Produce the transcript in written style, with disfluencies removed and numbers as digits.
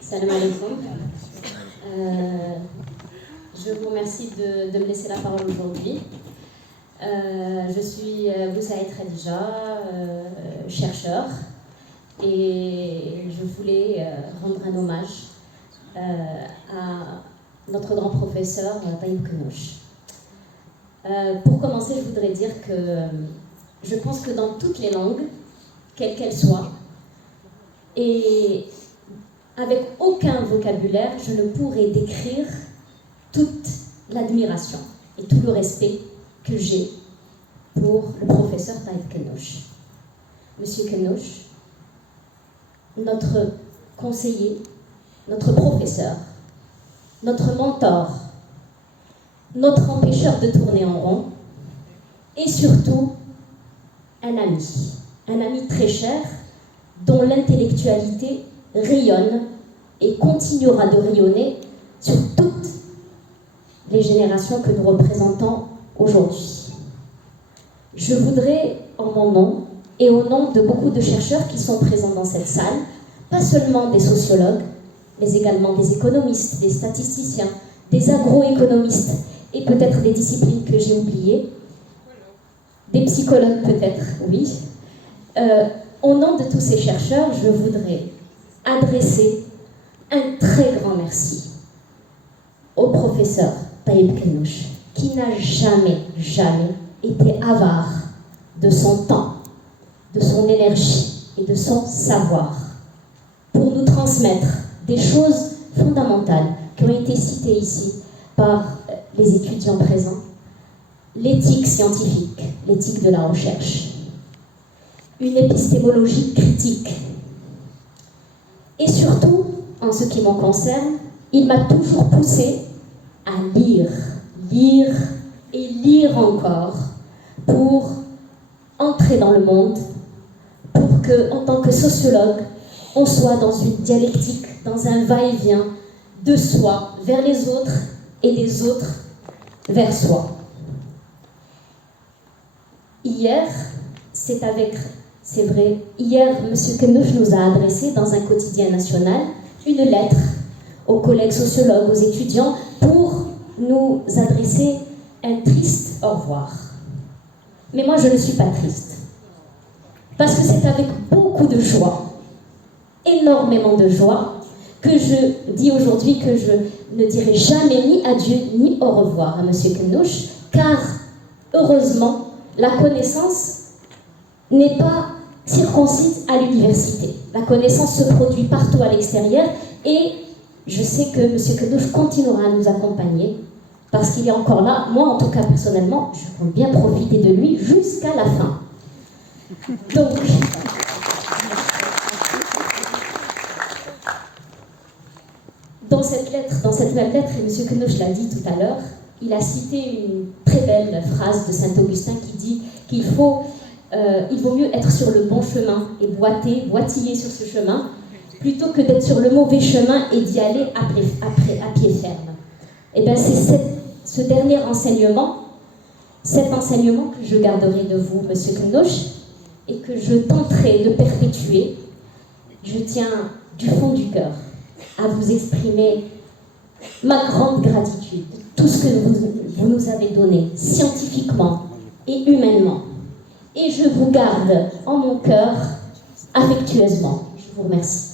Salam alaikum. Je vous remercie de me laisser la parole aujourd'hui. Je suis Boussaïd Khadija, chercheur, et je voulais rendre un hommage à notre grand professeur Taïb Kenouch. Pour commencer, je voudrais dire que je pense que dans toutes les langues, quelles qu'elles soient, et avec aucun vocabulaire, je ne pourrais décrire toute l'admiration et tout le respect que j'ai pour le professeur Taïb Kenouch. Monsieur Kenouch, notre conseiller, notre professeur, notre mentor, notre empêcheur de tourner en rond, et surtout un ami très cher, dont l'intellectualité rayonne et continuera de rayonner sur toutes les générations que nous représentons aujourd'hui. Je voudrais, en mon nom et au nom de beaucoup de chercheurs qui sont présents dans cette salle, pas seulement des sociologues, mais également des économistes, des statisticiens, des agroéconomistes et peut-être des disciplines que j'ai oubliées, des psychologues peut-être, oui. Au nom de tous ces chercheurs, je voudrais adresser un très grand merci au professeur Taïb Kenouch, qui n'a jamais été avare de son temps, de son énergie et de son savoir pour nous transmettre des choses fondamentales qui ont été citées ici par les étudiants présents: l'éthique scientifique, l'éthique de la recherche, une épistémologie critique. Et surtout, en ce qui me concerne, il m'a toujours poussé à lire et lire encore pour entrer dans le monde, pour que, en tant que sociologue, on soit dans une dialectique, dans un va-et-vient de soi vers les autres et des autres vers soi. Hier, c'est vrai, hier, M. Kenouch nous a adressé dans un quotidien national une lettre aux collègues sociologues, aux étudiants, pour nous adresser un triste au revoir. Mais moi, je ne suis pas triste, parce que c'est avec beaucoup de joie, énormément de joie, que je dis aujourd'hui que je ne dirai jamais ni adieu ni au revoir à M. Kenouch, car heureusement, la connaissance n'est pas circoncise à l'université. La connaissance se produit partout à l'extérieur, et je sais que M. Kenouch continuera à nous accompagner parce qu'il est encore là. Moi, en tout cas, personnellement, je compte bien profiter de lui jusqu'à la fin. Donc, dans cette même lettre, et M. Kenouch l'a dit tout à l'heure, il a cité une très belle phrase de Saint-Augustin qui dit qu'il il vaut mieux être sur le bon chemin et boitiller sur ce chemin, plutôt que d'être sur le mauvais chemin et d'y aller à pied ferme. Et bien c'est ce dernier enseignement, cet enseignement que je garderai de vous, M. Kenouch, et que je tenterai de perpétuer. Je tiens du fond du cœur à vous exprimer ma grande gratitude, tout ce que vous nous avez donné, scientifiquement et humainement. Et je vous garde en mon cœur affectueusement. Je vous remercie.